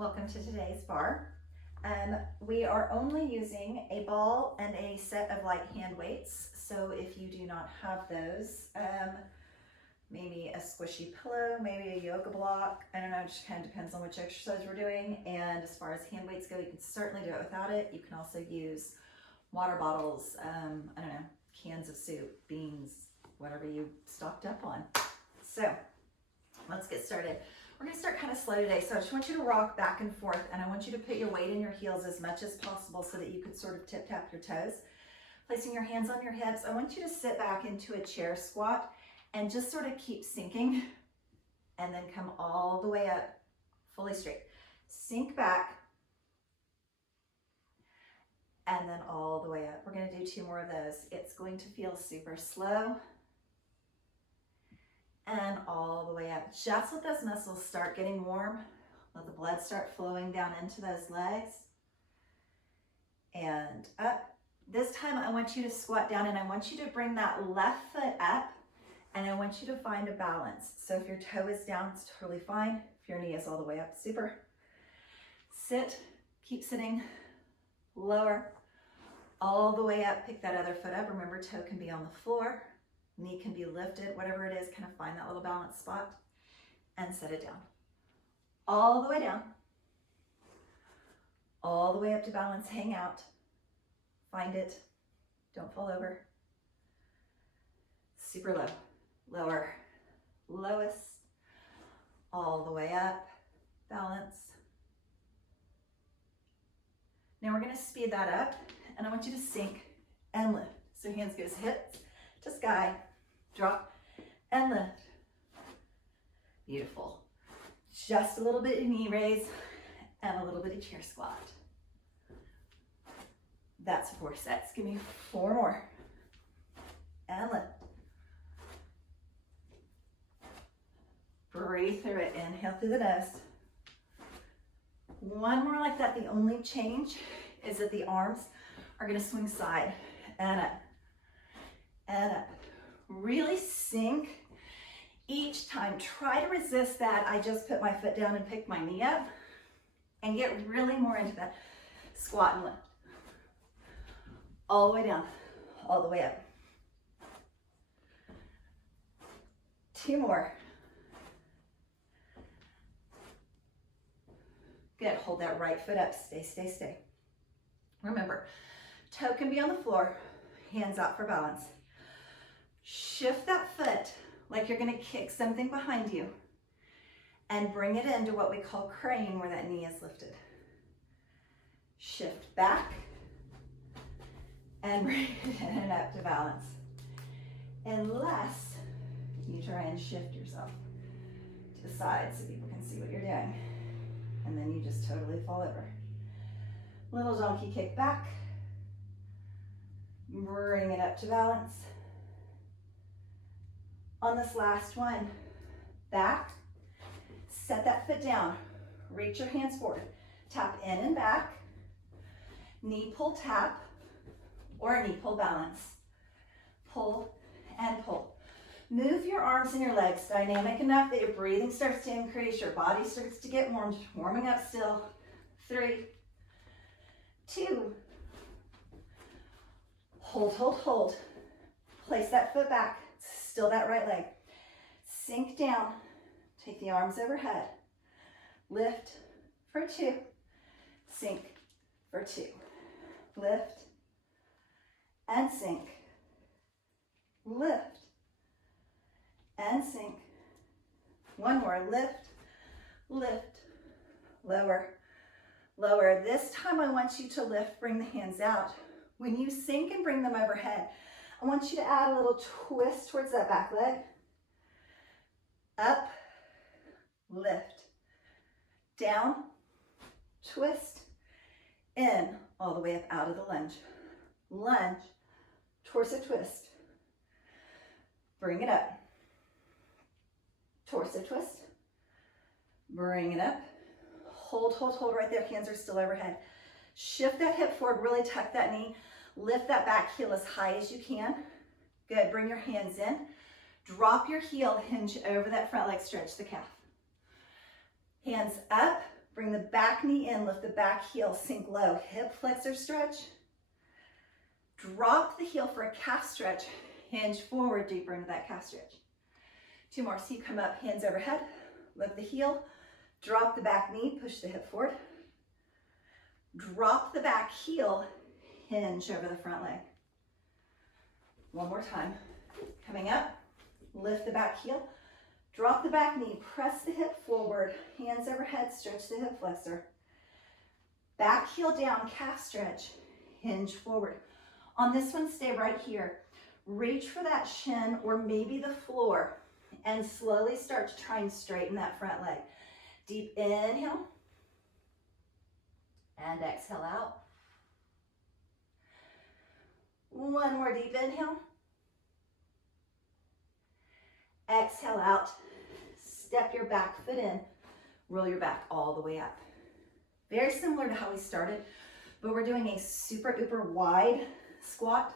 Welcome to today's bar. We are only using a ball and a set of light hand weights. So if you do not have those, maybe a squishy pillow, maybe a yoga block, I don't know, it just kind of depends on which exercise we're doing. And as far as hand weights go, you can certainly do it without it. You can also use water bottles, I don't know, cans of soup, beans, whatever you stocked up on. So let's get started. We're going to start kind of slow today, so I just want you to rock back and forth, and I want you to put your weight in your heels as much as possible so that you could sort of tip-tap your toes. Placing your hands on your hips, I want you to sit back into a chair squat and just sort of keep sinking, and then come all the way up, fully straight. Sink back, and then all the way up. We're going to do 2 more of those. It's going to feel super slow. And all the way up. Just let those muscles start getting warm. Let the blood start flowing down into those legs. And up. This time I want you to squat down and I want you to bring that left foot up and I want you to find a balance. So if your toe is down, it's totally fine. If your knee is all the way up, super. Sit, keep sitting, lower, all the way up. Pick that other foot up. Remember, toe can be on the floor. Knee can be lifted, whatever it is, kind of find that little balance spot and set it down. All the way down. All the way up to balance, hang out. Find it, don't fall over. Super low, lower, lowest, all the way up, balance. Now we're gonna speed that up and I want you to sink and lift. So hands goes hips to sky. Drop and lift. Beautiful. Just a little bit of knee raise and a little bit of chair squat. That's 4 sets. Give me 4 more. And lift. Breathe through it. Inhale through the nose. 1 more like that. The only change is that the arms are going to swing side and up and up. Really sink each time. Try to resist that. I just put my foot down and picked my knee up and get really more into that squat and lift. All the way down, all the way up. 2 more. Good, hold that right foot up, stay, stay, stay. Remember, toe can be on the floor, hands out for balance. Shift that foot like you're going to kick something behind you and bring it into what we call crane, where that knee is lifted. Shift back and bring it in and up to balance. Unless you try and shift yourself to the side so people can see what you're doing. And then you just totally fall over. Little donkey kick back. Bring it up to balance. On this last one, back, set that foot down, reach your hands forward, tap in and back, knee pull tap, or knee pull balance. Pull and pull. Move your arms and your legs dynamic enough that your breathing starts to increase, your body starts to get warmed, warming up still. 3, 2, hold, hold, hold. Place that foot back. Still that right leg. Sink down. Take the arms overhead. Lift for 2. Sink for 2. Lift and sink. Lift and sink. 1 more. Lift, lift, lower, lower. This time I want you to lift, bring the hands out. When you sink and bring them overhead, I want you to add a little twist towards that back leg. Up, lift, down, twist, in, all the way up out of the lunge. Lunge, torso twist. Bring it up. Torso twist. Bring it up. Hold, hold, hold right there. Hands are still overhead. Shift that hip forward, really tuck that knee. Lift that back heel as high as you can. Good, bring your hands in. Drop your heel, hinge over that front leg, stretch the calf. Hands up, Bring the back knee in, lift the back heel, sink low, hip flexor stretch. Drop the heel for a calf stretch, hinge forward deeper into that calf stretch. 2 more, so you come up, hands overhead, lift the heel, drop the back knee, push the hip forward. Drop the back heel, hinge over the front leg. 1 more time. Coming up, lift the back heel, drop the back knee, press the hip forward, hands overhead, stretch the hip flexor. Back heel down, calf stretch, hinge forward. On this one, stay right here. Reach for that shin or maybe the floor and slowly start to try and straighten that front leg. Deep inhale and exhale out. 1 more deep inhale. Exhale out. Step your back foot in. Roll your back all the way up. Very similar to how we started, but we're doing a super duper wide squat.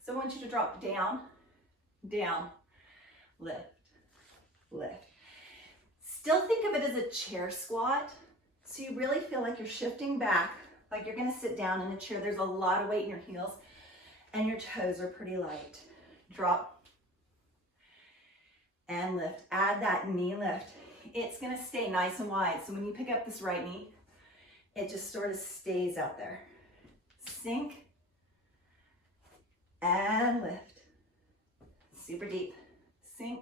So I want you to drop down, down, lift, lift. Still think of it as a chair squat. So you really feel like you're shifting back, like you're gonna sit down in a chair. There's a lot of weight in your heels and your toes are pretty light. Drop and lift. Add that knee lift. It's gonna stay nice and wide. So when you pick up this right knee, it just sort of stays out there. Sink and lift. Super deep. Sink.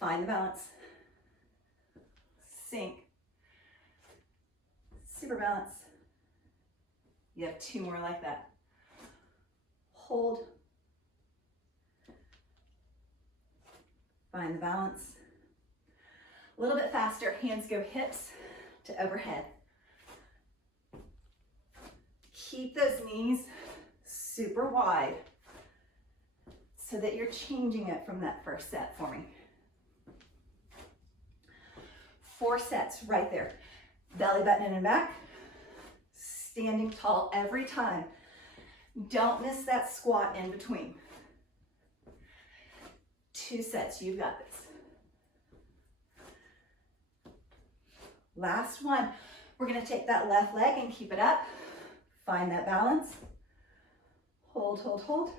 Find the balance. Sink. Super balance. You have 2 more like that. Hold. Find the balance. A little bit faster. Hands go hips to overhead. Keep those knees super wide so that you're changing it from that first set for me. 4 sets right there. Belly button in and back. Standing tall every time. Don't miss that squat in between. 2 sets, you've got this. Last one. We're gonna take that left leg and keep it up. Find that balance. Hold, hold, hold.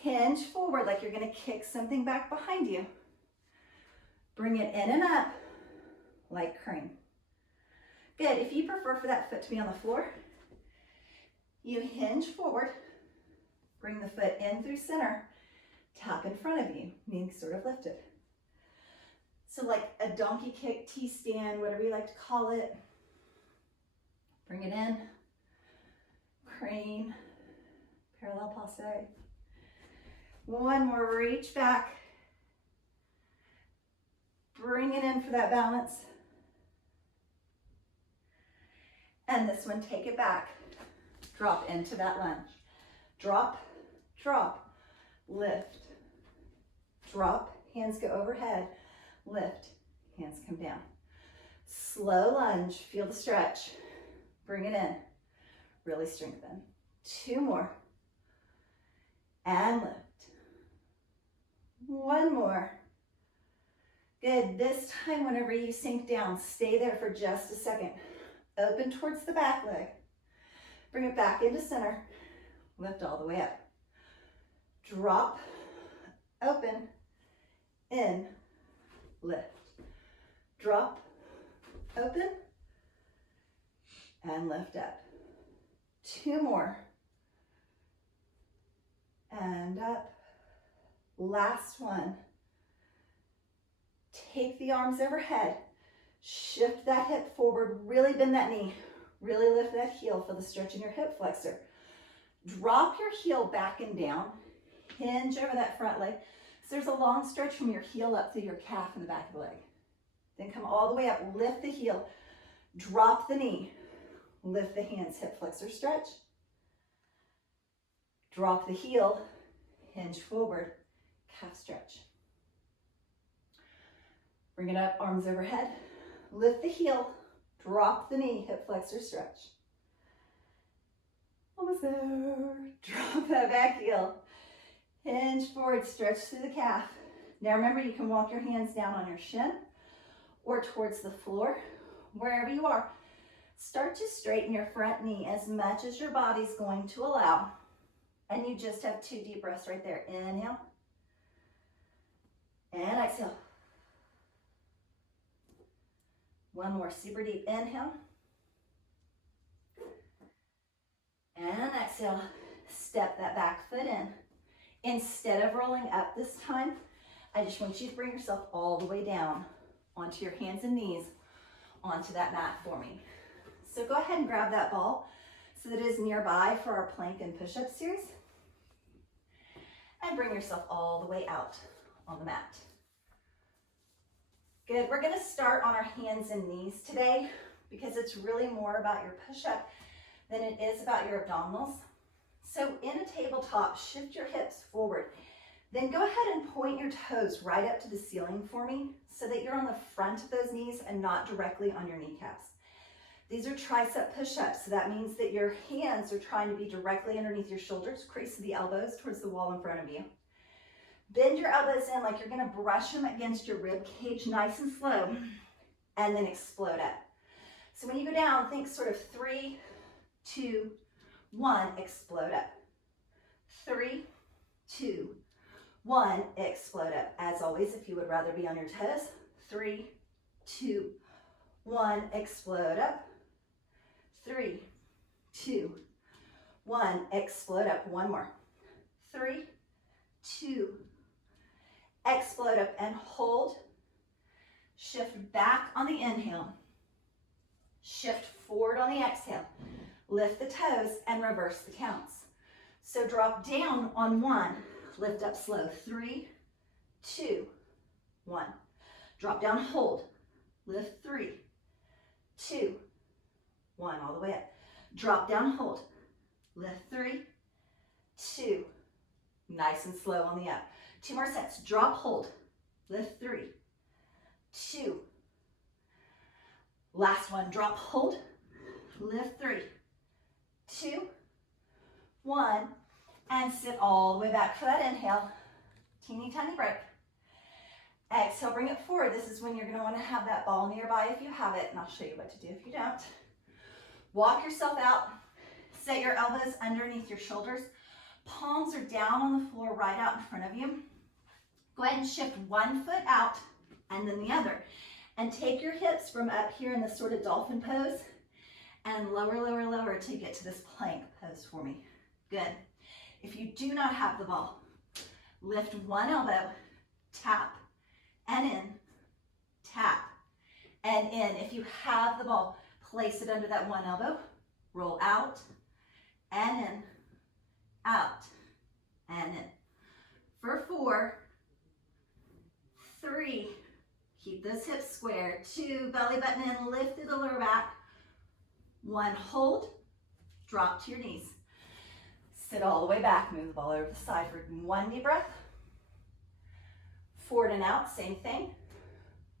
Hinge forward like you're gonna kick something back behind you. Bring it in and up like crane. Good. If you prefer for that foot to be on the floor, you hinge forward, bring the foot in through center, tap in front of you, knee sort of lifted. So like a donkey kick, T-stand, whatever you like to call it. Bring it in, crane, parallel passe. 1 more, reach back. Bring it in for that balance. And this one, take it back. Drop into that lunge. Drop, drop, lift. Drop, hands go overhead. Lift, hands come down. Slow lunge, feel the stretch. Bring it in, really strengthen. 2 more. And lift. 1 more. Good. This time, whenever you sink down, stay there for just a second. Open towards the back leg. Bring it back into center. Lift all the way up. Drop, open, in, lift. Drop, open, and lift up. 2 more. And up. Last one. Take the arms overhead. Shift that hip forward. Really bend that knee. Really lift that heel. Feel the stretch in your hip flexor. Drop your heel back and down. Hinge over that front leg. So there's a long stretch from your heel up through your calf and the back of the leg. Then come all the way up. Lift the heel. Drop the knee. Lift the hands. Hip flexor stretch. Drop the heel. Hinge forward. Calf stretch. Bring it up, arms overhead. Lift the heel, drop the knee, hip flexor stretch. Almost there. Drop that back heel. Hinge forward, stretch through the calf. Now remember, you can walk your hands down on your shin, or towards the floor, wherever you are. Start to straighten your front knee as much as your body's going to allow. And you just have 2 deep breaths right there. Inhale. And exhale. One more super deep inhale. And exhale. Step that back foot in. Instead of rolling up this time, I just want you to bring yourself all the way down onto your hands and knees onto that mat for me. So go ahead and grab that ball so that it is nearby for our plank and push-up series. And bring yourself all the way out on the mat. Good, we're gonna start on our hands and knees today because it's really more about your push-up than it is about your abdominals. So in a tabletop, shift your hips forward. Then go ahead and point your toes right up to the ceiling for me so that you're on the front of those knees and not directly on your kneecaps. These are tricep push-ups, so that means that your hands are trying to be directly underneath your shoulders, crease the elbows towards the wall in front of you. Bend your elbows in like you're gonna brush them against your rib cage nice and slow, and then explode up. So when you go down, think sort of 3, 2, 1, explode up. 3, 2, 1, explode up. As always, if you would rather be on your toes, 3, 2, 1, explode up. 3, 2, 1, explode up. One more. 3, 2, explode up and hold. Shift back on the inhale. Shift forward on the exhale. Lift the toes and reverse the counts. So drop down on 1, lift up slow. 3, 2, 1. Drop down, hold. Lift 3, 2, 1, all the way up. Drop down, hold. Lift 3, 2. Nice and slow on the up. 2 more sets. Drop, hold. Lift 3, 2. Last one. Drop, hold. Lift 3, 2, 1. And sit all the way back for that inhale. Teeny tiny break. Exhale, bring it forward. This is when you're going to want to have that ball nearby if you have it, and I'll show you what to do if you don't. Walk yourself out. Set your elbows underneath your shoulders. Palms are down on the floor right out in front of you. Go ahead and shift one foot out and then the other. And take your hips from up here in this sort of dolphin pose and lower, lower, lower till you get to this plank pose for me. Good. If you do not have the ball, lift one elbow, tap, and in, tap, and in. If you have the ball, place it under that one elbow, roll out, and in, out, and in. For 4, 3, keep those hips square. 2, belly button in, lift through the lower back. 1, hold, drop to your knees. Sit all the way back, move the ball over the side for 1 deep breath. Forward and out, same thing.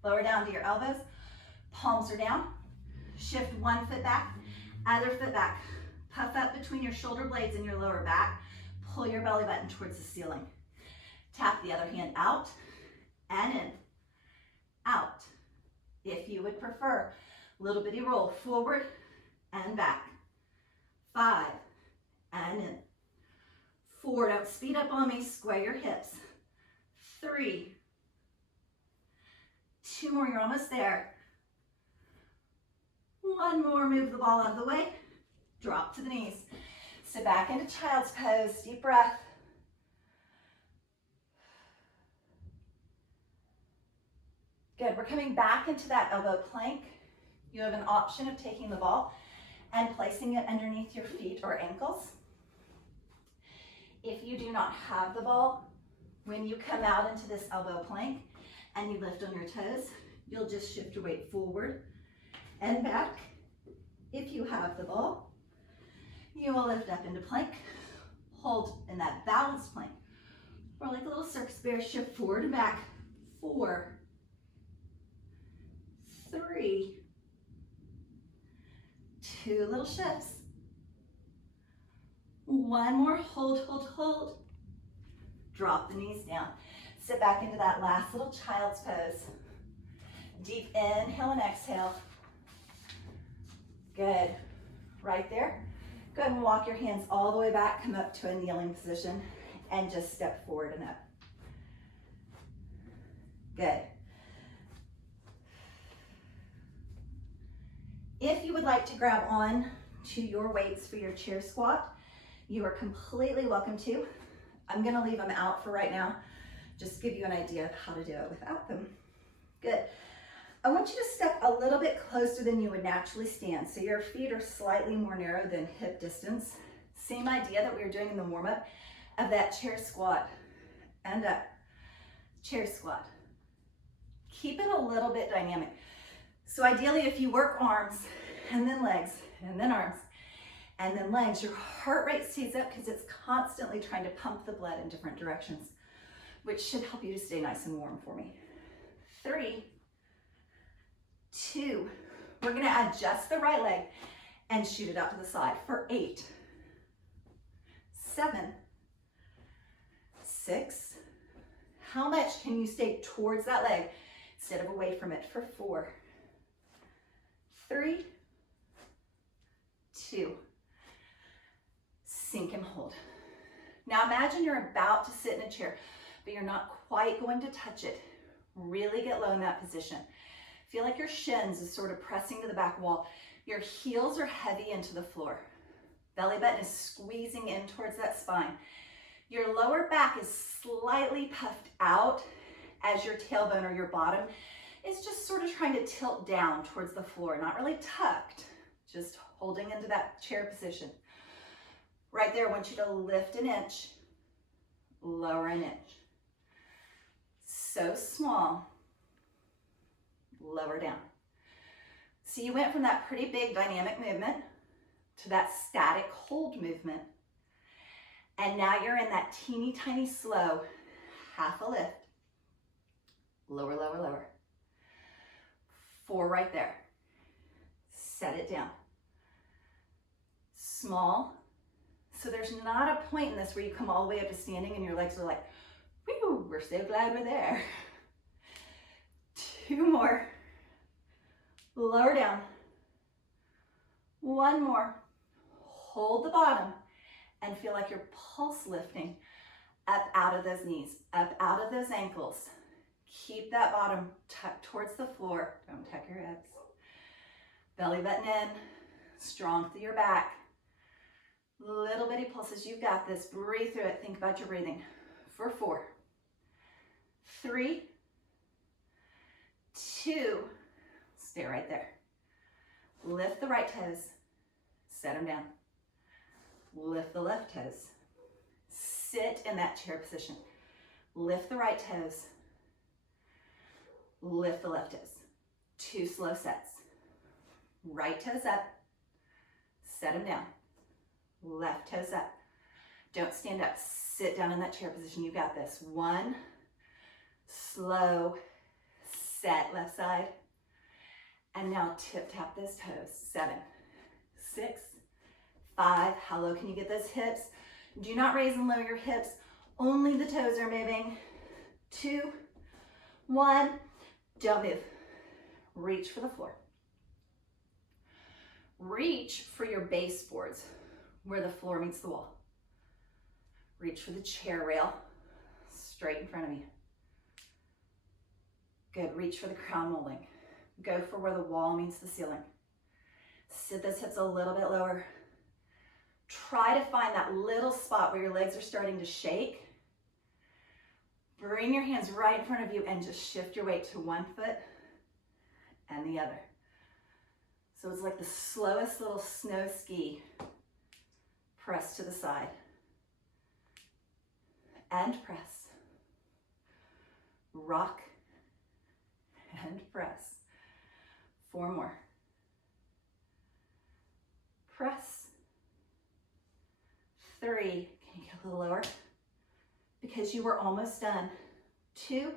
Lower down to your elbows, palms are down. Shift one foot back, other foot back. Puff up between your shoulder blades and your lower back. Pull your belly button towards the ceiling. Tap the other hand out and in, out. If you would prefer, little bitty roll forward and back. 5 and in. 4, don't speed up on me, square your hips. 3, 2 more, you're almost there. 1 more, move the ball out of the way. Drop to the knees. Sit back into child's pose, deep breath. Good, we're coming back into that elbow plank. You have an option of taking the ball and placing it underneath your feet or ankles. If you do not have the ball, when you come out into this elbow plank and you lift on your toes, you'll just shift your weight forward and back. If you have the ball, you will lift up into plank, hold in that balanced plank, or like a little circus bear, shift forward and back. 4, 3, 2 little shifts. 1 more, hold, hold, hold. Drop the knees down. Sit back into that last little child's pose. Deep inhale and exhale. Good. Right there. Go ahead and walk your hands all the way back, come up to a kneeling position, and just step forward and up. Good. If you would like to grab on to your weights for your chair squat, you are completely welcome to. I'm going to leave them out for right now, just give you an idea of how to do it without them. Good. I want you to step a little bit closer than you would naturally stand. So your feet are slightly more narrow than hip distance. Same idea that we were doing in the warm-up of that chair squat and up, chair squat. Keep it a little bit dynamic. So ideally, if you work arms and then legs and then arms and then legs, your heart rate stays up because it's constantly trying to pump the blood in different directions, which should help you to stay nice and warm for me. 3, 2, we're gonna adjust the right leg and shoot it out to the side for 8, 7, 6, how much can you stay towards that leg instead of away from it for 4, 3, 2, sink and hold. Now imagine you're about to sit in a chair, but you're not quite going to touch it. Really get low in that position. Feel like your shins is sort of pressing to the back wall. Your heels are heavy into the floor. Belly button is squeezing in towards that spine. Your lower back is slightly puffed out as your tailbone or your bottom is just sort of trying to tilt down towards the floor, not really tucked, just holding into that chair position. Right there, I want you to lift an inch, lower an inch. So small. Lower down. So you went from that pretty big dynamic movement to that static hold movement. And now you're in that teeny tiny slow, half a lift. Lower, lower, lower. 4 right there. Set it down. Small. So there's not a point in this where you come all the way up to standing and your legs are like, whew, we're so glad we're there. 2 more. Lower down. 1 more. Hold the bottom and feel like your pulse lifting up out of those knees, up out of those ankles. Keep that bottom tucked towards the floor. Don't tuck your hips. Belly button in, strong through your back. Little bitty pulses, you've got this. Breathe through it. Think about your breathing. For 4, 3, 2, stay right there. Lift the right toes, set them down. Lift the left toes. Sit in that chair position. Lift the right toes. Lift the left toes. 2 slow sets. Right toes up, set them down. Left toes up. Don't stand up, sit down in that chair position. You got this. 1, slow, set, left side. And now tip tap those toes. 7, 6, 5. How low can you get those hips? Do not raise and lower your hips. Only the toes are moving. 2, 1. Don't move. Reach for the floor. Reach for your baseboards where the floor meets the wall. Reach for the chair rail straight in front of you. Good. Reach for the crown molding. Go for where the wall meets the ceiling. Sit those hips a little bit lower. Try to find that little spot where your legs are starting to shake. Bring your hands right in front of you and just shift your weight to one foot and the other. So it's like the slowest little snow ski. Press to the side. And press. Rock and press. 4 more. Press. 3. Can you get a little lower? Because you were almost done. 2.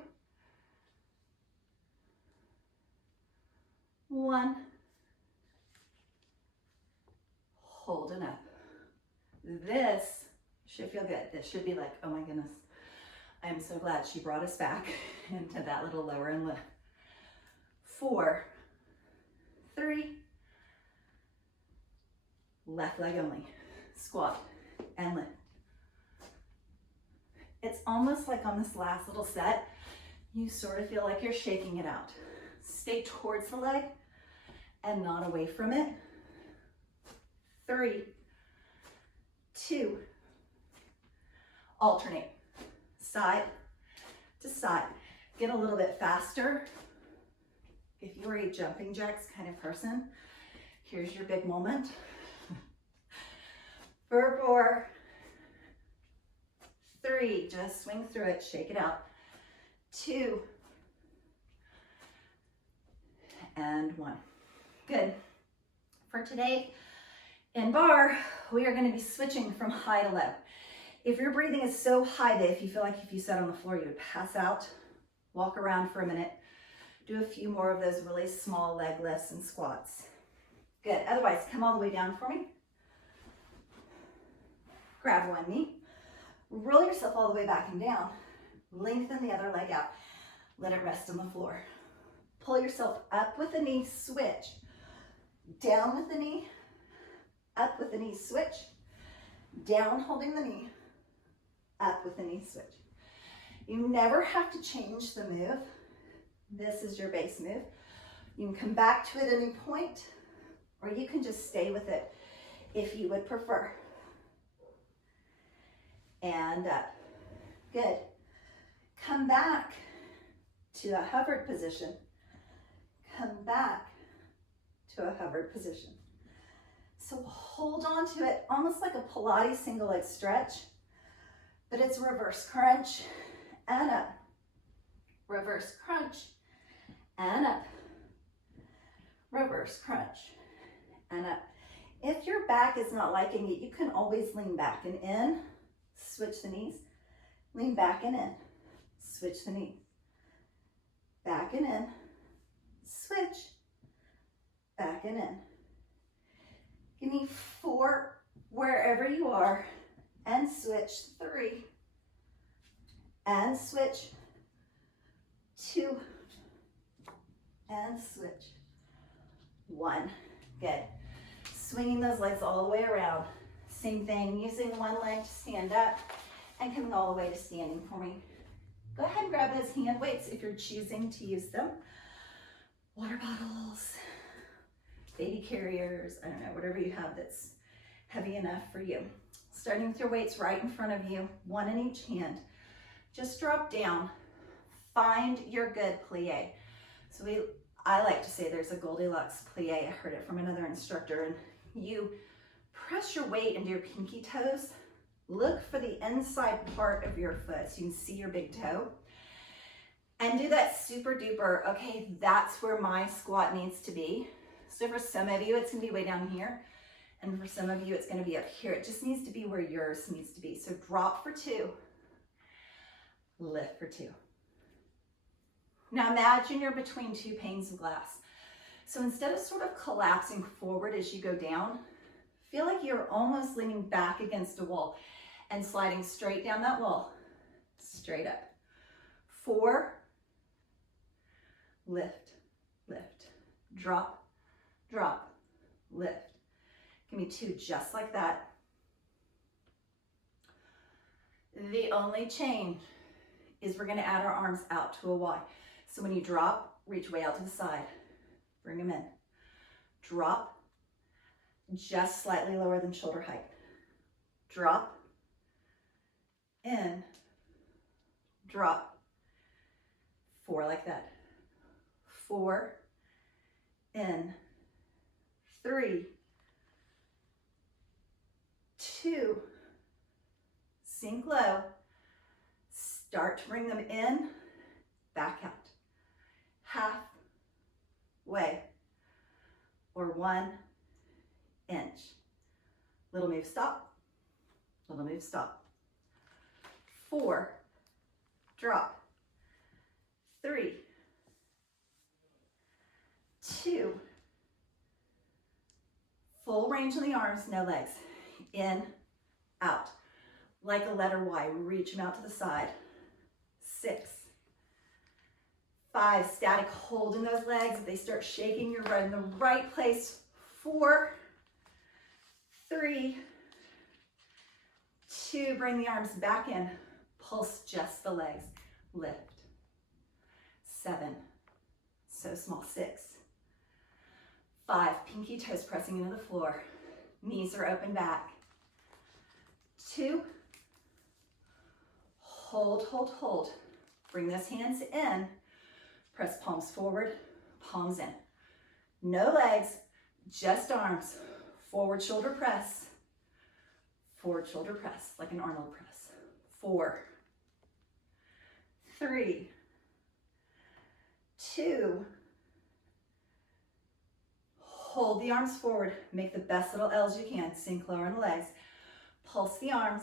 1. Holding up. This should feel good. This should be like, oh my goodness, I am so glad she brought us back into that little lower and lift. 4, 3, left leg only, squat and lift. It's almost like on this last little set, you sort of feel like you're shaking it out. Stay towards the leg and not away from it. 3, 2, alternate, side to side. Get a little bit faster. If you're a jumping jacks kind of person, here's your big moment. For 4, 3, just swing through it, shake it out. 2, and 1. Good. For today, in bar, we are going to be switching from high to low. If your breathing is so high that if you feel like if you sat on the floor, you would pass out, walk around for a minute, do a few more of those really small leg lifts and squats. Good. Otherwise, come all the way down for me. Grab one knee, roll yourself all the way back and down, lengthen the other leg out, let it rest on the floor. Pull yourself up with the knee, switch, down with the knee, up with the knee, switch, down holding the knee, up with the knee, switch. You never have to change the move. This is your base move. You can come back to it at any point, or you can just stay with it if you would prefer. And up. Good. Come back to a hovered position. Come back to a hovered position. So hold on to it almost like a Pilates single leg stretch, but it's reverse crunch and up. Reverse crunch and up. Reverse crunch and up. If your back is not liking it, you can always lean back and in. Switch the knees, lean back and in, switch the knees, back and in, switch, back and in. Give me 4 wherever you are, and switch. 3, and switch. 2, and switch. 1, good. Swinging those legs all the way around. Same thing, using one leg to stand up and coming all the way to standing for me. Go ahead and grab those hand weights if you're choosing to use them. Water bottles, baby carriers, I don't know, whatever you have that's heavy enough for you. Starting with your weights right in front of you, one in each hand. Just drop down. Find your good plie. So I like to say there's a Goldilocks plie. I heard it from another instructor, and you press your weight into your pinky toes. Look for the inside part of your foot so you can see your big toe. And do that super duper, okay, that's where my squat needs to be. So for some of you, it's gonna be way down here. And for some of you, it's gonna be up here. It just needs to be where yours needs to be. So drop for 2, lift for 2. Now imagine you're between 2 panes of glass. So instead of sort of collapsing forward as you go down, feel like you're almost leaning back against a wall and sliding straight down that wall, straight up. 4, lift, lift, drop, drop, lift. Give me 2 just like that. The only change is we're gonna add our arms out to a Y. So when you drop, reach way out to the side, bring them in. Drop, just slightly lower than shoulder height. Drop, in, drop. 4 like that. 4, in, 3, 2, sink low, start to bring them in, back out. Half way, or 1 inch. Little move, stop, little move, stop. 4, drop. 3, 2, full range on the arms, no legs. In, out. Like a letter Y, reach them out to the side. 6, 5, static hold in those legs. If they start shaking, you're right in the right place. 4, 3, 2, bring the arms back in. Pulse just the legs. Lift. 7, so small. 6, 5, pinky toes pressing into the floor. Knees are open back. 2, hold, hold, hold. Bring those hands in. Press palms forward, palms in. No legs, just arms. Forward shoulder press. Forward shoulder press, like an Arnold press. 4, 3, 2, hold the arms forward. Make the best little L's you can. Sink lower in the legs. Pulse the arms,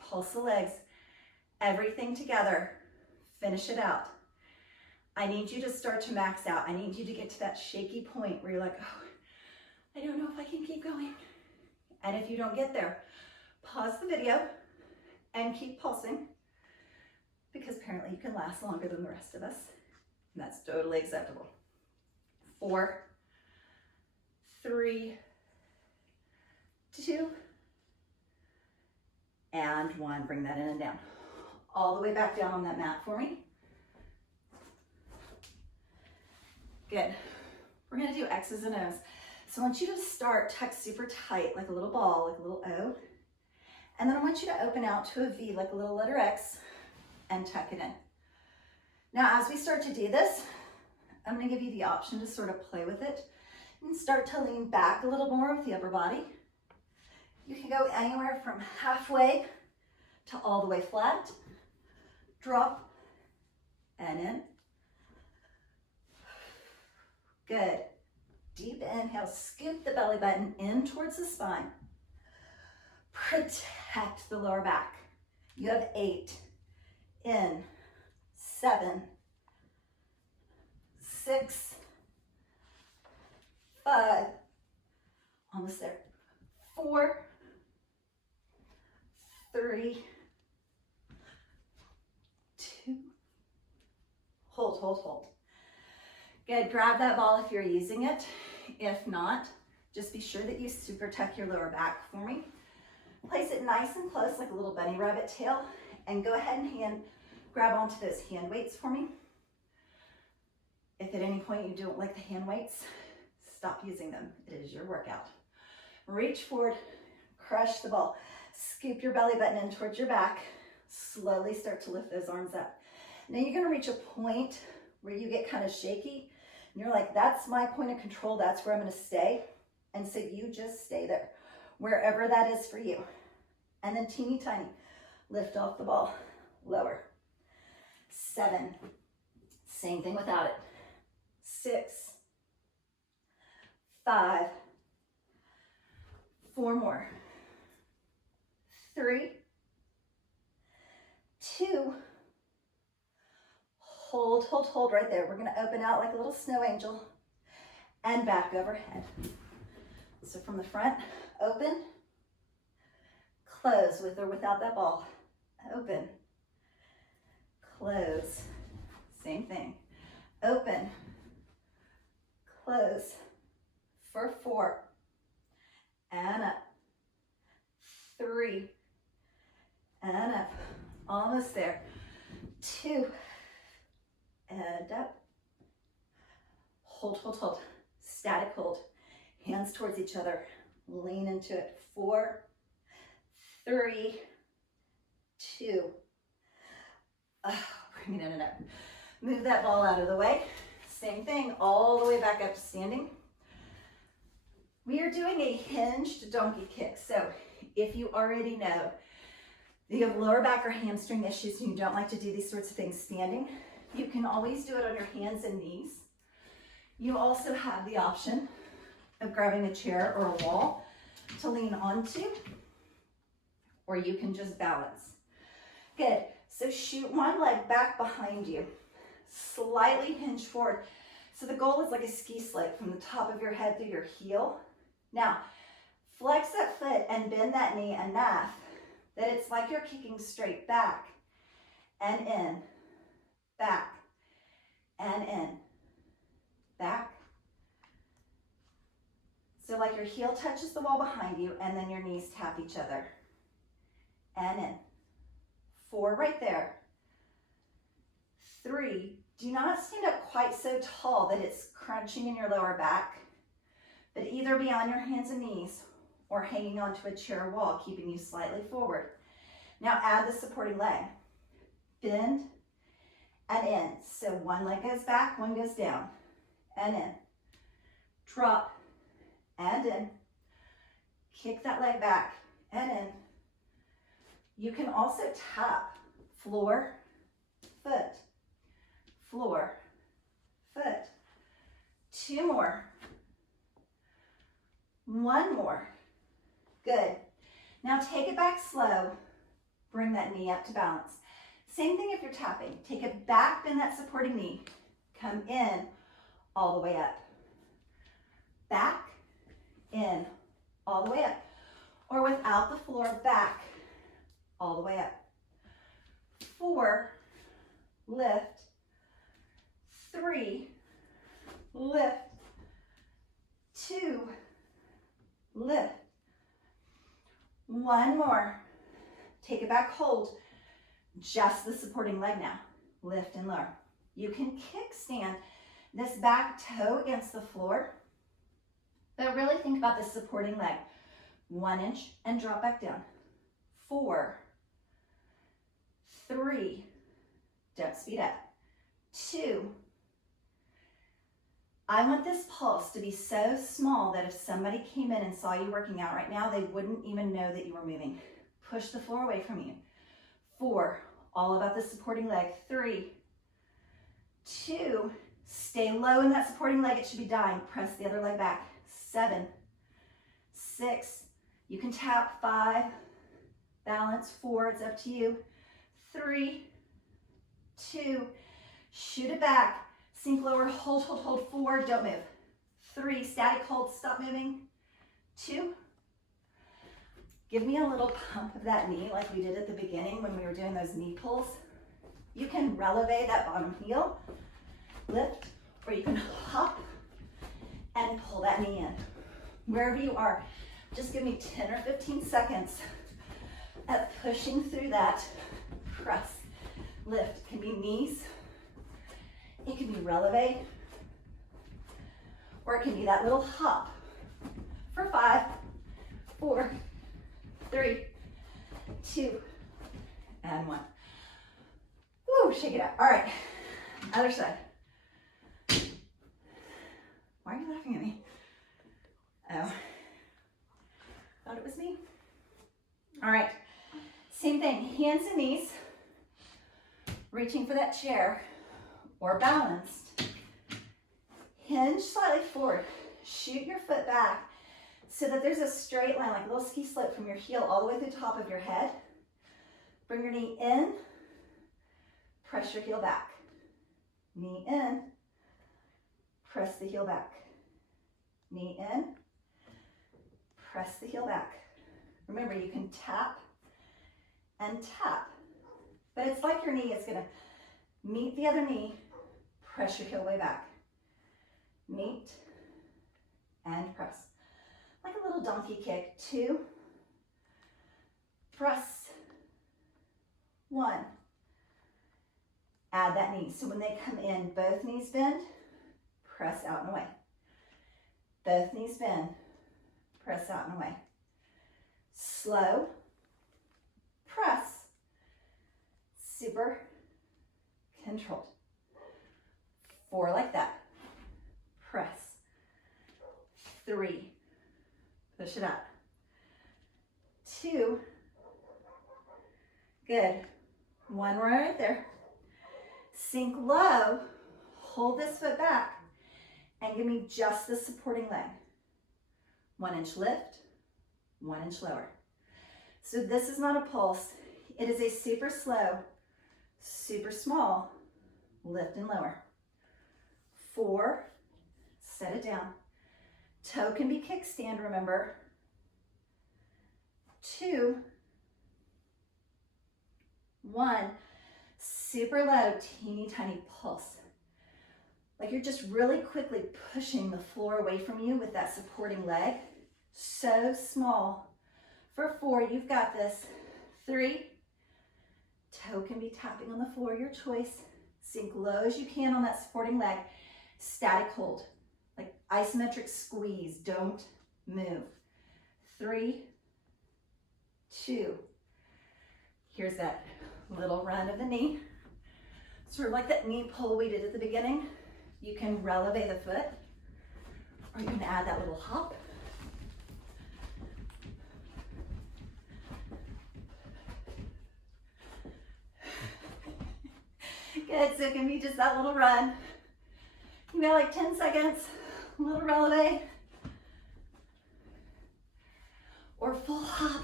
pulse the legs. Everything together. Finish it out. I need you to start to max out. I need you to get to that shaky point where you're like, oh, I don't know if I can keep going. And if you don't get there, pause the video and keep pulsing, because apparently you can last longer than the rest of us. And that's totally acceptable. 4, 3, 2, and 1. Bring that in and down. All the way back down on that mat for me. Good. We're gonna do X's and O's. So I want you to start tucked super tight, like a little ball, like a little O. And then I want you to open out to a V, like a little letter X, and tuck it in. Now, as we start to do this, I'm gonna give you the option to sort of play with it and start to lean back a little more with the upper body. You can go anywhere from halfway to all the way flat. Drop and in. Good. Deep inhale, scoop the belly button in towards the spine. Protect the lower back. You have 8. In. 7. 6. 5. Almost there. 4. 3. 2. Hold, hold, hold. Good, grab that ball if you're using it. If not, just be sure that you super tuck your lower back for me. Place it nice and close like a little bunny rabbit tail, and go ahead and grab onto those hand weights for me. If at any point you don't like the hand weights, stop using them. It is your workout. Reach forward, crush the ball. Scoop your belly button in towards your back. Slowly start to lift those arms up. Now you're gonna reach a point where you get kind of shaky, and you're like, that's my point of control, that's where I'm gonna stay. And so you just stay there, wherever that is for you. And then teeny tiny, lift off the ball, lower. 7, same thing without it. 6, 5, 4 more. 3, 2, hold, hold, hold right there. We're gonna open out like a little snow angel and back overhead. So from the front, open, close with or without that ball. Open, close, same thing. Open, close for 4, and up. 3, and up. Almost there. 2, and up. Hold, hold, hold. Static hold. Hands towards each other. Lean into it. 4, 3, 2. Bring it in and up. Move that ball out of the way. Same thing, all the way back up to standing. We are doing a hinged donkey kick. So if you already know that you have lower back or hamstring issues and you don't like to do these sorts of things standing, you can always do it on your hands and knees. You also have the option of grabbing a chair or a wall to lean onto, or you can just balance. Good, so shoot one leg back behind you. Slightly hinge forward. So the goal is like a ski slide from the top of your head through your heel. Now, flex that foot and bend that knee enough that it's like you're kicking straight back and in, back and in. Back. So like your heel touches the wall behind you and then your knees tap each other. And in. 4 right there. 3. Do not stand up quite so tall that it's crunching in your lower back, but either be on your hands and knees or hanging onto a chair or wall, keeping you slightly forward. Now add the supporting leg. Bend and in. So one leg goes back, one goes down, and in. Drop and in. Kick that leg back and in. You can also tap floor, foot, floor, foot. 2 more. 1 more. Good. Now take it back slow. Bring that knee up to balance. Same thing if you're tapping. Take it back, bend that supporting knee. Come in, all the way up. Back, in, all the way up. Or without the floor, back, all the way up. 4, lift. 3, lift. 2, lift. 1 more. Take it back, hold. Just the supporting leg now. Lift and lower. You can kickstand this back toe against the floor, but really think about the supporting leg. 1 inch and drop back down. 4, 3, don't speed up. 2. I want this pulse to be so small that if somebody came in and saw you working out right now, they wouldn't even know that you were moving. Push the floor away from you. 4, all about the supporting leg. 3, 2, stay low in that supporting leg. It should be dying. Press the other leg back. 7, 6, you can tap. 5, balance. 4, it's up to you. 3, 2, shoot it back. Sink lower, hold, hold, hold. 4, don't move. 3, static hold, stop moving. 2, give me a little pump of that knee like we did at the beginning when we were doing those knee pulls. You can releve that bottom heel, lift, or you can hop and pull that knee in. Wherever you are, just give me 10 or 15 seconds of pushing through that press, lift. It can be knees, it can be releve, or it can be that little hop for 5, 4, 3, 2, and 1. Woo, shake it out. All right, other side. Why are you laughing at me? Oh, thought it was me. All right, same thing, hands and knees, reaching for that chair or balanced. Hinge slightly forward, shoot your foot back so that there's a straight line, like a little ski slope from your heel all the way through the top of your head. Bring your knee in, press your heel back. Knee in, press the heel back. Knee in, press the heel back. Remember, you can tap and tap, but it's like your knee is gonna meet the other knee, press your heel way back. Meet and press. Like a little donkey kick. 2, press. 1. Add that knee. So when they come in, both knees bend, press out and away. Both knees bend, press out and away. Slow, press, super controlled. 4 like that. Press. 3, push it up. 2, good. 1 right there. Sink low, hold this foot back, and give me just the supporting leg. 1 inch lift, 1 inch lower. So this is not a pulse. It is a super slow, super small lift and lower. 4, set it down. Toe can be kickstand, remember. 2, 1, super low, teeny tiny pulse. Like you're just really quickly pushing the floor away from you with that supporting leg. So small. For 4, you've got this. 3, toe can be tapping on the floor, your choice. Sink low as you can on that supporting leg. Static hold, like isometric squeeze, don't move. 3, 2. Here's that little run of the knee. Sort of like that knee pull we did at the beginning. You can releve the foot, or you can add that little hop. Good, so it can be just that little run. You got like 10 seconds, a little releve, or full hop.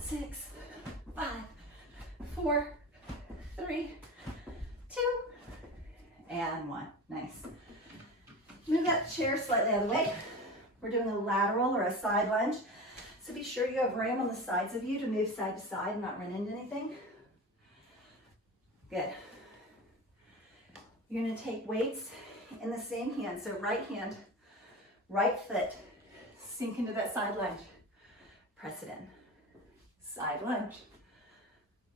6, 5, 4, 3, 2, and 1. Nice. Move that chair slightly out of the way. We're doing a lateral or a side lunge. So be sure you have room on the sides of you to move side to side and not run into anything. Good. You're going to take weights in the same hand. So right hand, right foot, sink into that side lunge. Press it in. Side lunge.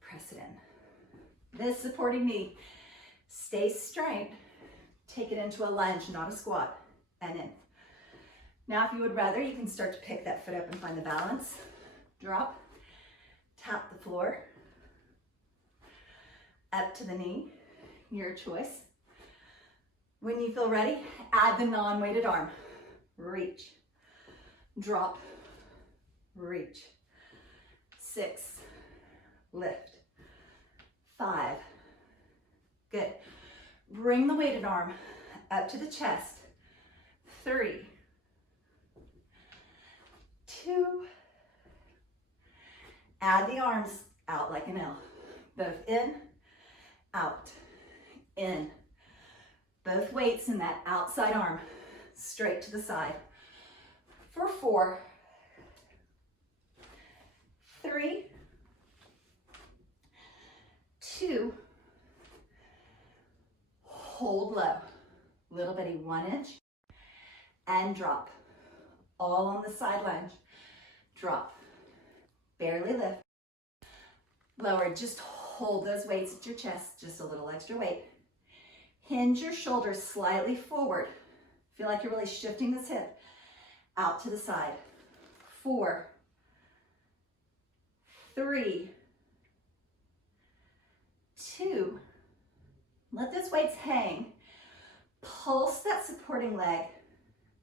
Press it in. This supporting knee. Stay straight. Take it into a lunge, not a squat. And in. Now if you would rather, you can start to pick that foot up and find the balance. Drop. Tap the floor. Up to the knee. Your choice. When you feel ready, add the non-weighted arm. Reach. Drop. Reach. 6. Lift. 5. Good. Bring the weighted arm up to the chest. 3. 2. Add the arms out like an L. Both in, out, in. Both weights in that outside arm, straight to the side. For 4, 3, 2, hold low, little bitty 1 inch, and drop. All on the side lunge. Drop. Barely lift. Lower, just hold those weights at your chest, just a little extra weight. Hinge your shoulders slightly forward. Feel like you're really shifting this hip out to the side. 4, 3, 2. Let those weights hang. Pulse that supporting leg.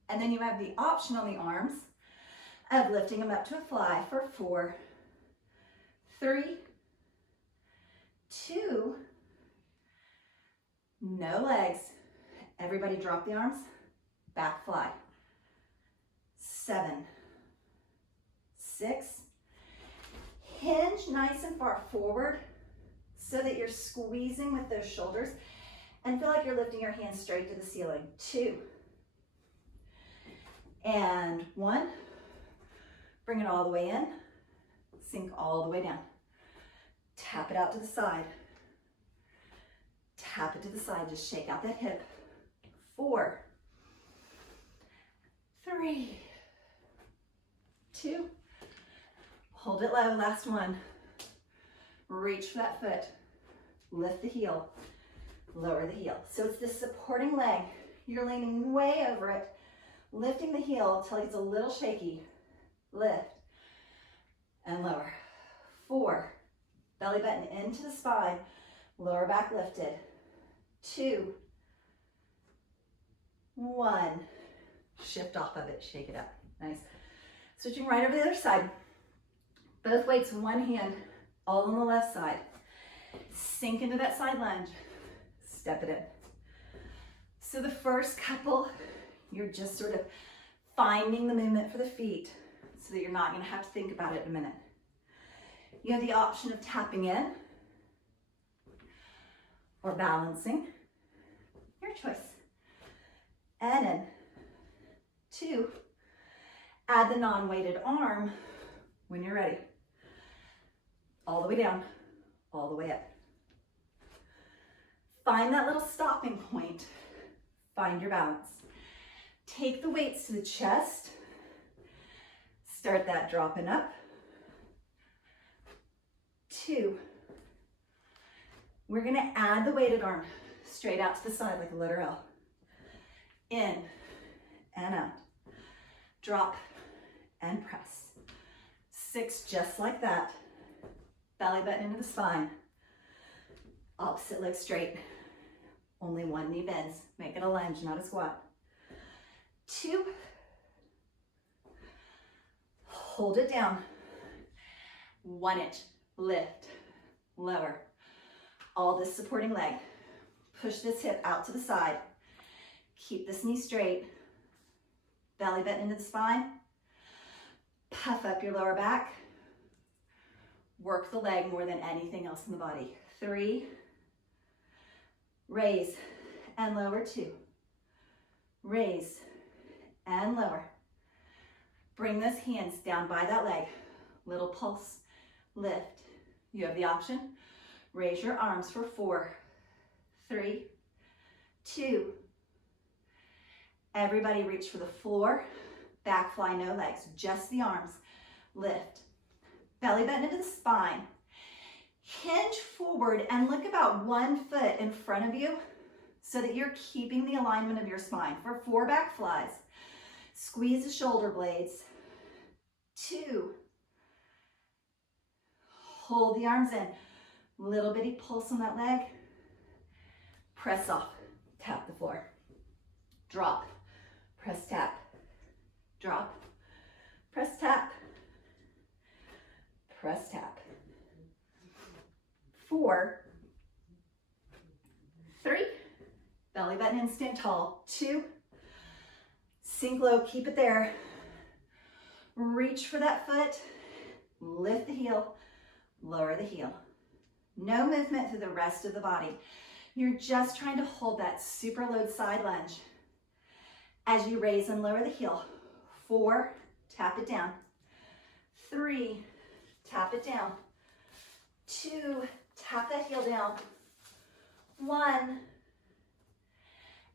And then you have the option on the arms of lifting them up to a fly for 4, 3, 2, no legs. Everybody drop the arms, back fly. 7, 6, hinge nice and far forward so that you're squeezing with those shoulders and feel like you're lifting your hands straight to the ceiling. 2, and 1. Bring it all the way in, sink all the way down. Tap it out to the side. Tap it to the side, just shake out that hip. 4, 3, 2, hold it low, last one. Reach for that foot, lift the heel, lower the heel. So it's this supporting leg. You're leaning way over it, lifting the heel until it's a little shaky. Lift and lower. 4, belly button into the spine, lower back lifted. 2, 1, shift off of it, shake it up. Nice. Switching right over to the other side. Both weights in one hand, all on the left side. Sink into that side lunge, step it in. So the first couple, you're just sort of finding the movement for the feet so that you're not going to have to think about it in a minute. You have the option of tapping in or balancing, your choice. And in. 2, add the non-weighted arm when you're ready. All the way down, all the way up. Find that little stopping point Find your balance. Take the weights to the chest. Start that dropping up. 2. We're gonna add the weighted arm straight out to the side like a letter L. In and out. Drop and press. 6, just like that. Belly button into the spine. Opposite leg straight. Only one knee bends. Make it a lunge, not a squat. 2. Hold it down. 1 inch. Lift. Lower. All this supporting leg. Push this hip out to the side. Keep this knee straight. Belly button into the spine. Puff up your lower back. Work the leg more than anything else in the body. 3. Raise and lower. 2. Raise and lower. Bring those hands down by that leg. Little pulse, lift. You have the option. Raise your arms for 4, 3, 2. Everybody reach for the floor. Back fly, no legs, just the arms. Lift. Belly button into the spine. Hinge forward and look about 1 foot in front of you so that you're keeping the alignment of your spine. For 4 back flies. Squeeze the shoulder blades. 2. Hold the arms in. Little bitty pulse on that leg. Press off. Tap the floor. Drop. Press tap. Drop. Press tap. Press tap. 4, 3. Belly button in, stand tall. 2. Sink low, keep it there. Reach for that foot. Lift the heel. Lower the heel. No movement through the rest of the body. You're just trying to hold that super load side lunge. As you raise and lower the heel. 4, tap it down. 3, tap it down. 2, tap that heel down. 1,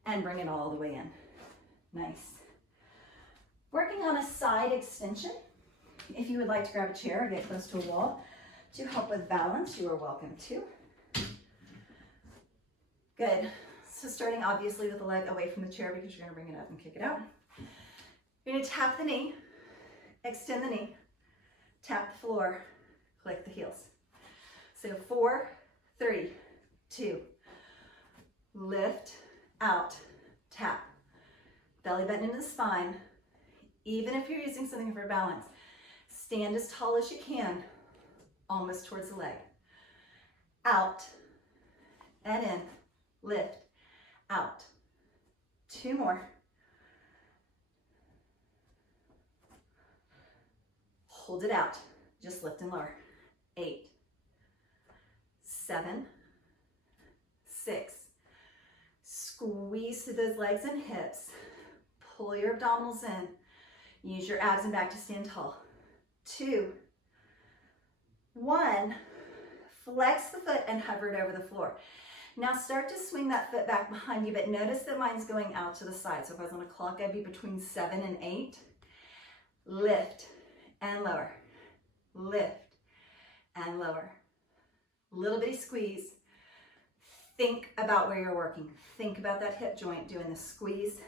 and bring it all the way in. Nice. Working on a side extension. If you would like to grab a chair or get close to a wall to help with balance, you are welcome to. Good. So starting obviously with the leg away from the chair because you're going to bring it up and kick it out. You're going to tap the knee, extend the knee, tap the floor, click the heels. So 4, 3, 2, lift, out, tap. Belly button into the spine. Even if you're using something for balance, stand as tall as you can, almost towards the leg. Out and in, lift, out. 2 more. Hold it out, just lift and lower. 8, 7, 6. Squeeze through those legs and hips. Pull your abdominals in. Use your abs and back to stand tall. 2, 1. Flex the foot and hover it over the floor. Now start to swing that foot back behind you, but notice that mine's going out to the side. So if I was on a clock, I'd be between 7 and 8. Lift and lower. Lift and lower. Little bitty squeeze. Think about where you're working. Think about that hip joint doing the squeeze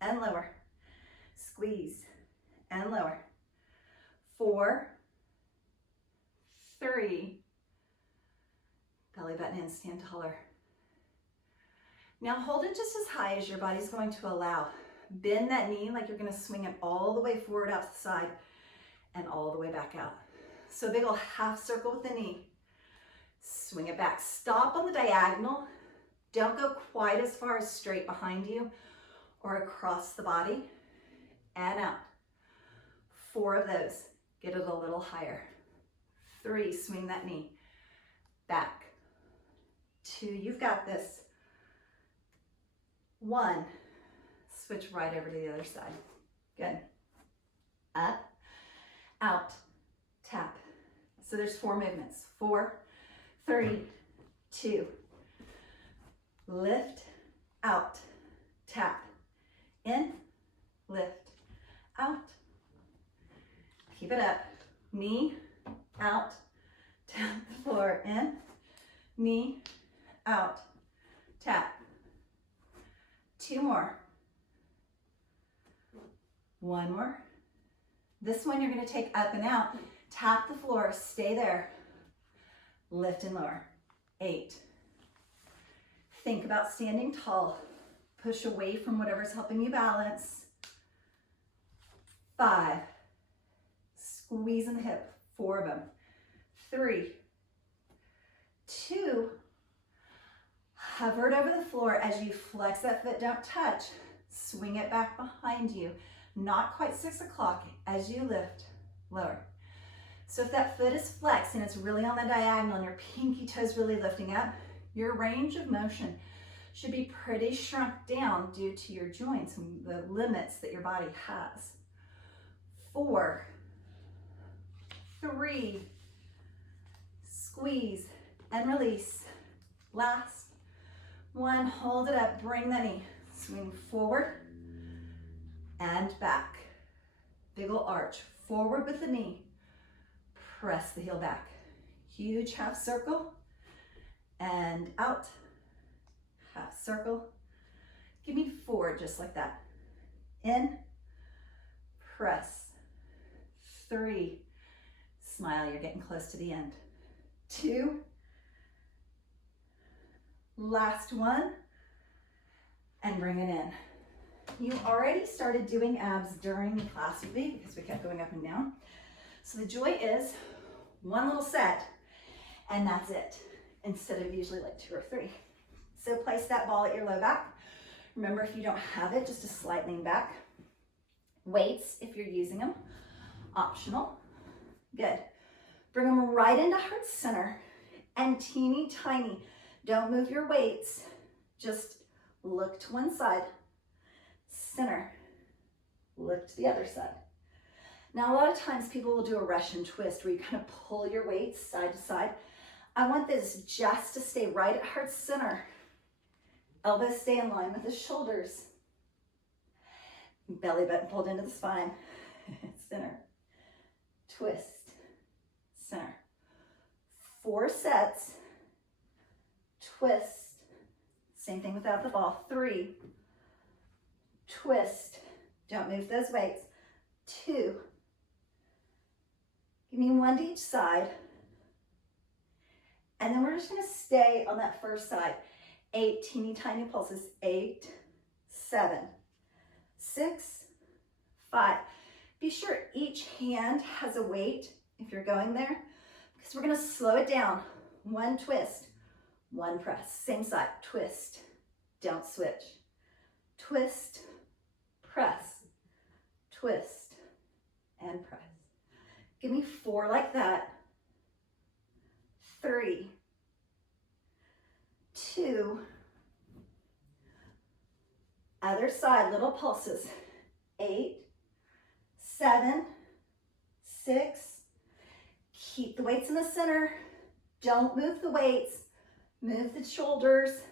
and lower. Squeeze and lower. 4, 3. Belly button in, stand taller. Now hold it just as high as your body's going to allow. Bend that knee like you're going to swing it all the way forward out to the side and all the way back out. So big ol' half circle with the knee. Swing it back. Stop on the diagonal. Don't go quite as far as straight behind you or across the body. And out. 4 of those. Get it a little higher. 3, swing that knee. Back. 2, you've got this. 1, switch right over to the other side. Good. Up, out, tap. So there's 4 movements. 4, 3, 2. Lift, out, tap, in, lift, out. Keep it up. Knee, out, tap the floor, in, knee, out, tap. 2 more. 1 more. This one you're going to take up and out. Tap the floor, stay there. Lift and lower. 8. Think about standing tall. Push away from whatever's helping you balance. 5. Squeeze in the hip. 4 of them. 3. 2. Hover it over the floor as you flex that foot, don't touch. Swing it back behind you. Not quite 6 o'clock. As you lift, lower. So if that foot is flexed and it's really on the diagonal and your pinky toes really lifting up, your range of motion should be pretty shrunk down due to your joints and the limits that your body has. 4, 3, squeeze and release. Last 1, hold it up, bring the knee, swing forward and back. Big ol' arch, forward with the knee, press the heel back. Huge half circle and out, half circle. Give me 4 just like that. In, press. 3, smile, you're getting close to the end. 2, last 1, and bring it in. You already started doing abs during the class with me because we kept going up and down. So the joy is 1 little set and that's it, instead of usually like 2 or 3. So place that ball at your low back. Remember, if you don't have it, just a slight lean back. Weights, if you're using them, optional. Good. Bring them right into heart center and teeny tiny. Don't move your weights. Just look to one side, center, look to the other side. Now, a lot of times people will do a Russian twist where you kind of pull your weights side to side. I want this just to stay right at heart center. Elbows stay in line with the shoulders. Belly button pulled into the spine. Center, twist, center. 4 sets, twist. Same thing without the ball. 3, twist. Don't move those weights. 2. Give me 1 to each side. And then we're just going to stay on that first side. 8 teeny tiny pulses. 8, 7, 6, 5. Be sure each hand has a weight if you're going there, because we're going to slow it down. 1 twist, 1 press. Same side. Twist. Don't switch. Twist, press, twist, and press. Give me 4 like that. 3, 2, other side, little pulses. 8, 7, 6. Keep the weights in the center. Don't move the weights. Move the shoulders.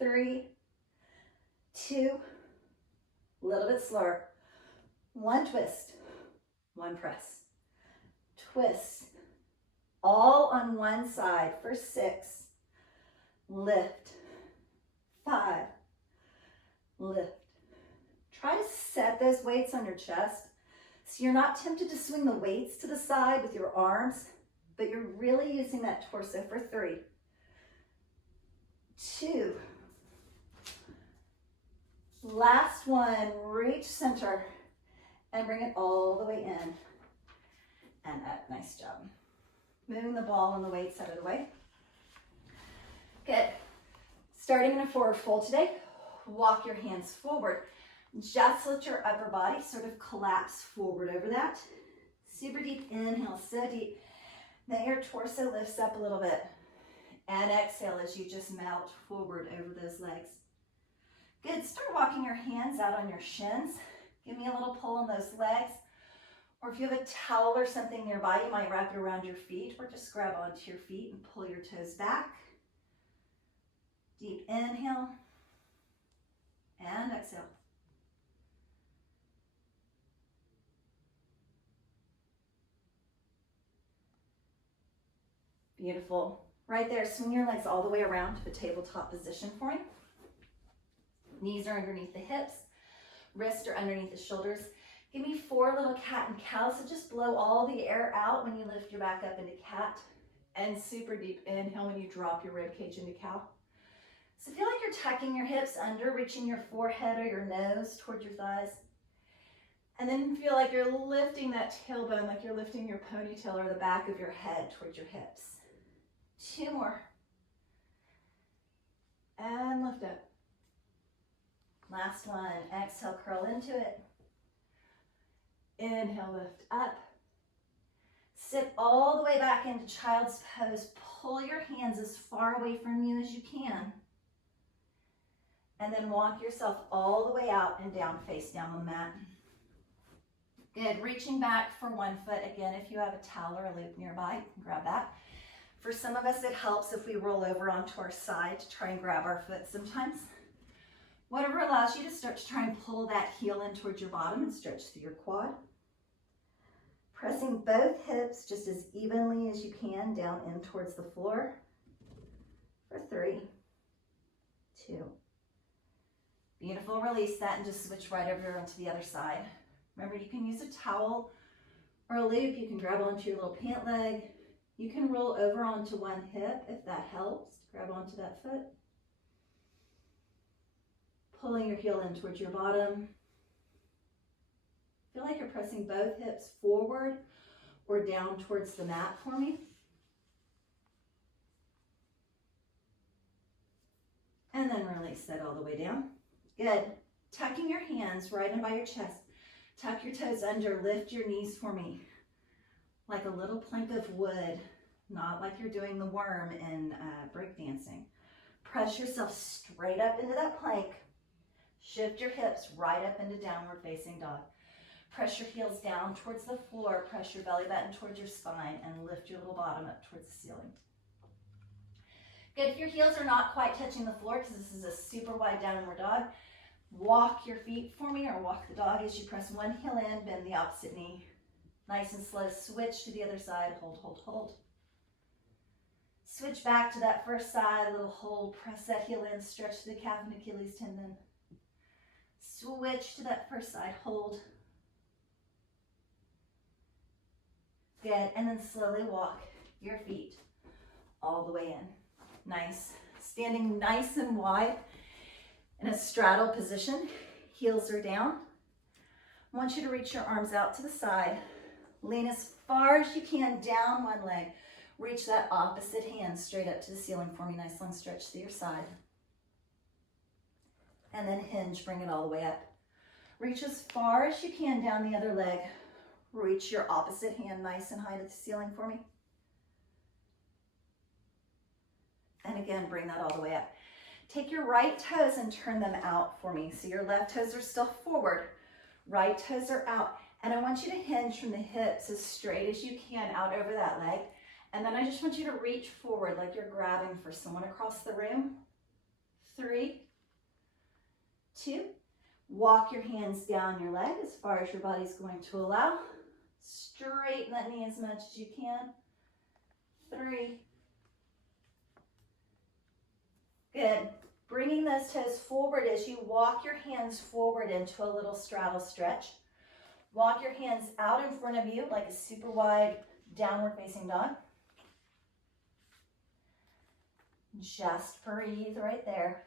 3, 2, a little bit slower. 1 twist, 1 press. Twist. All on one side for 6. Lift. 5. Lift. Try to set those weights on your chest so you're not tempted to swing the weights to the side with your arms, but you're really using that torso for 3, 2. Last 1, reach center and bring it all the way in and up. Nice job. Moving the ball and the weights out of the way. Good. Starting in a forward fold today, walk your hands forward. Just let your upper body sort of collapse forward over that. Super deep inhale, so deep. Then your torso lifts up a little bit. And exhale as you just melt forward over those legs. Good. Start walking your hands out on your shins. Give me a little pull on those legs. Or if you have a towel or something nearby, you might wrap it around your feet, or just grab onto your feet and pull your toes back. Deep inhale And exhale. Beautiful. Right there, swing your legs all the way around to a tabletop position for me. Knees are underneath the hips, wrists are underneath the shoulders. Give me 4 little cat and cow, so just blow all the air out when you lift your back up into cat, and super deep inhale when you drop your rib cage into cow. So feel like you're tucking your hips under, reaching your forehead or your nose towards your thighs. And then feel like you're lifting that tailbone, like you're lifting your ponytail or the back of your head towards your hips. 2 more. And lift up. Last one. Exhale, curl into it. Inhale, lift up. Sit all the way back into child's pose. Pull your hands as far away from you as you can. And then walk yourself all the way out and down, face down on the mat. Good. Reaching back for 1 foot. Again, if you have a towel or a loop nearby, you can grab that. For some of us, it helps if we roll over onto our side to try and grab our foot sometimes. Whatever allows you to start to try and pull that heel in towards your bottom and stretch through your quad. Pressing both hips just as evenly as you can down in towards the floor. For 3, 2. Beautiful. Release that and just switch right over onto the other side. Remember, you can use a towel or a loop. You can grab onto your little pant leg. You can roll over onto one hip if that helps. Grab onto that foot. Pulling your heel in towards your bottom. Feel like you're pressing both hips forward or down towards the mat for me. And then release that all the way down. Good. Tucking your hands right in by your chest. Tuck your toes under. Lift your knees for me. Like a little plank of wood. Not like you're doing the worm in breakdancing. Press yourself straight up into that plank. Shift your hips right up into downward facing dog. Press your heels down towards the floor. Press your belly button towards your spine and lift your little bottom up towards the ceiling. Good. If your heels are not quite touching the floor, because this is a super wide downward dog, walk your feet for me, or walk the dog as you press one heel in, bend the opposite knee. Nice and slow. Switch to the other side. Hold, hold, hold. Switch back to that first side. A little hold. Press that heel in. Stretch the calf and Achilles tendon. Switch to that first side. Hold. Good. And then slowly walk your feet all the way in. Nice. Standing nice and wide in a straddle position. Heels are down. I want you to reach your arms out to the side. Lean as far as you can down one leg. Reach that opposite hand straight up to the ceiling for me. Nice long stretch to your side. And then hinge, bring it all the way up. Reach as far as you can down the other leg. Reach your opposite hand nice and high to the ceiling for me. And again, bring that all the way up. Take your right toes and turn them out for me. So your left toes are still forward. Right toes are out. And I want you to hinge from the hips as straight as you can out over that leg. And then I just want you to reach forward like you're grabbing for someone across the room. 3, 2. Walk your hands down your leg as far as your body's going to allow. Straighten that knee as much as you can. 3. Good. Bringing those toes forward as you walk your hands forward into a little straddle stretch. Walk your hands out in front of you like a super wide downward facing dog. Just breathe right there.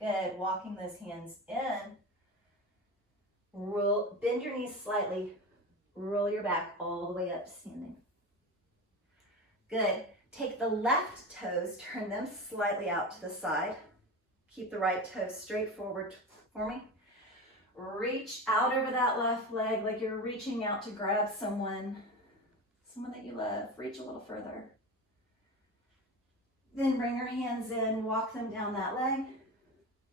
Good. Walking those hands in. Roll, bend your knees slightly. Roll your back all the way up to standing. Good. Take the left toes, turn them slightly out to the side. Keep the right toes straight forward for me. Reach out over that left leg like you're reaching out to grab someone that you love. Reach a little further. Then bring your hands in, walk them down that leg.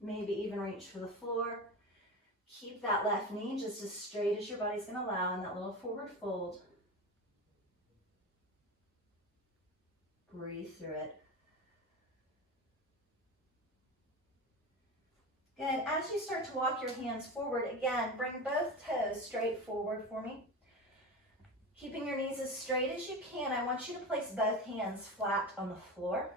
Maybe even reach for the floor. Keep that left knee just as straight as your body's going to allow in that little forward fold. Breathe through it. Good. As you start to walk your hands forward, again, bring both toes straight forward for me. Keeping your knees as straight as you can, I want you to place both hands flat on the floor.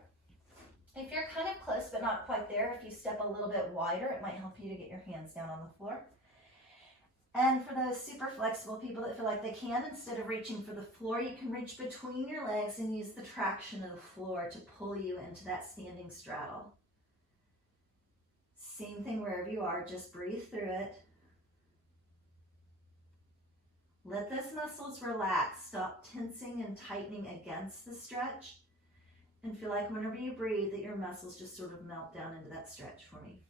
If you're kind of close but not quite there, if you step a little bit wider, it might help you to get your hands down on the floor. And for those super flexible people that feel like they can, instead of reaching for the floor, you can reach between your legs and use the traction of the floor to pull you into that standing straddle. Same thing wherever you are, just breathe through it. Let those muscles relax. Stop tensing and tightening against the stretch. And feel like whenever you breathe that your muscles just sort of melt down into that stretch for me.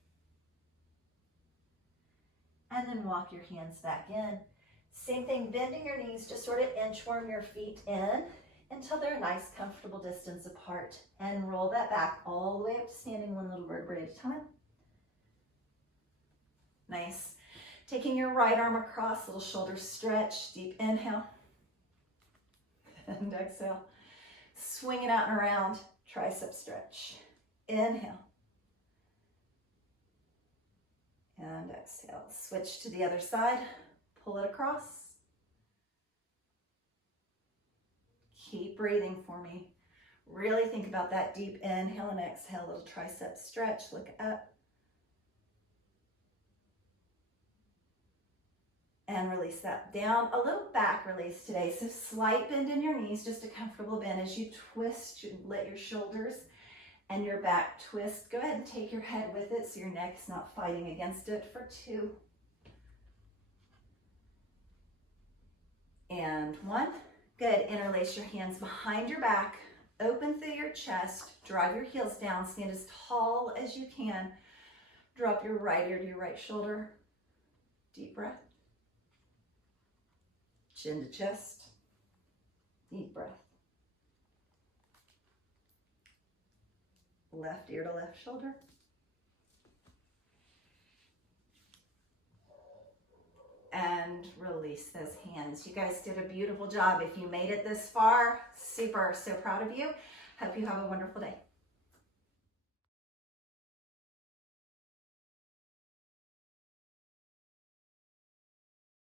And then walk your hands back in. Same thing, bending your knees, just sort of inchworm your feet in until they're a nice, comfortable distance apart. And roll that back all the way up to standing, one little vertebrae at a time. Nice. Taking your right arm across, little shoulder stretch, deep inhale. And exhale. Swing it out and around, tricep stretch. Inhale. And exhale. Switch to the other side, pull it across. Keep breathing for me. Really think about that deep inhale and exhale, little tricep stretch, look up. And release that down. A little back release today. So slight bend in your knees, just a comfortable bend as you twist, you let your shoulders and your back twist. Go ahead and take your head with it so your neck is not fighting against it for 2. And 1. Good. Interlace your hands behind your back, open through your chest, drive your heels down, stand as tall as you can. Drop your right ear to your right shoulder. Deep breath. Chin to chest, deep breath. Left ear to left shoulder. And release those hands. You guys did a beautiful job. If you made it this far, super, so proud of you. Hope you have a wonderful day.